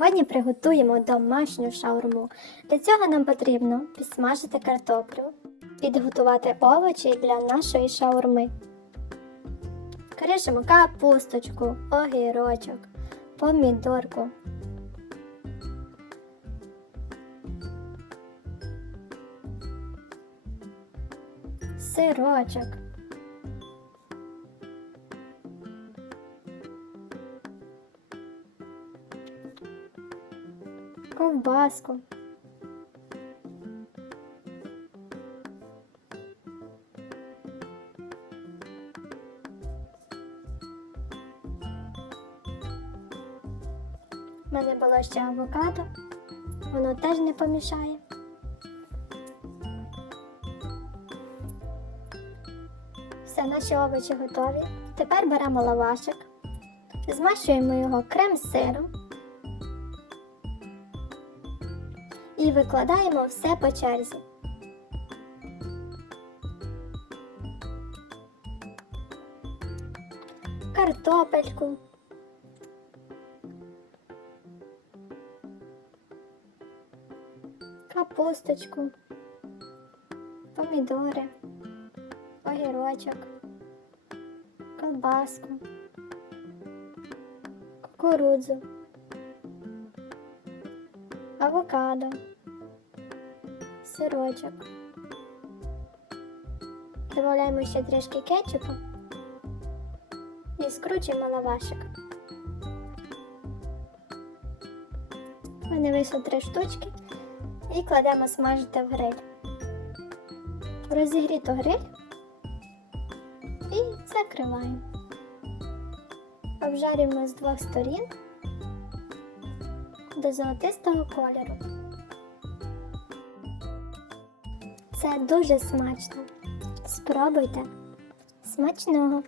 Сьогодні приготуємо домашню шаурму. Для цього нам потрібно підсмажити картоплю, підготувати овочі для нашої шаурми. Кришимо капусточку, огірочок, помідорку. Сирочок. Ковбаску. У мене було ще авокадо, воно теж не помішає. Все, наші овочі готові. Тепер беремо лавашик, змащуємо його крем з сиром. І викладаємо все по черзі. Картопельку. Капусточку, помідори, огірочок, колбаску, кукурудзу, авокадо сирочок. Додаємо ще трішки кетчупу і скручуємо лавашик. У мене вийшло три штучки і кладемо смажити в гриль. Розігріто гриль і закриваємо. Обжарюємо з двох сторін до золотистого кольору. Це дуже смачно. Спробуйте. Смачного!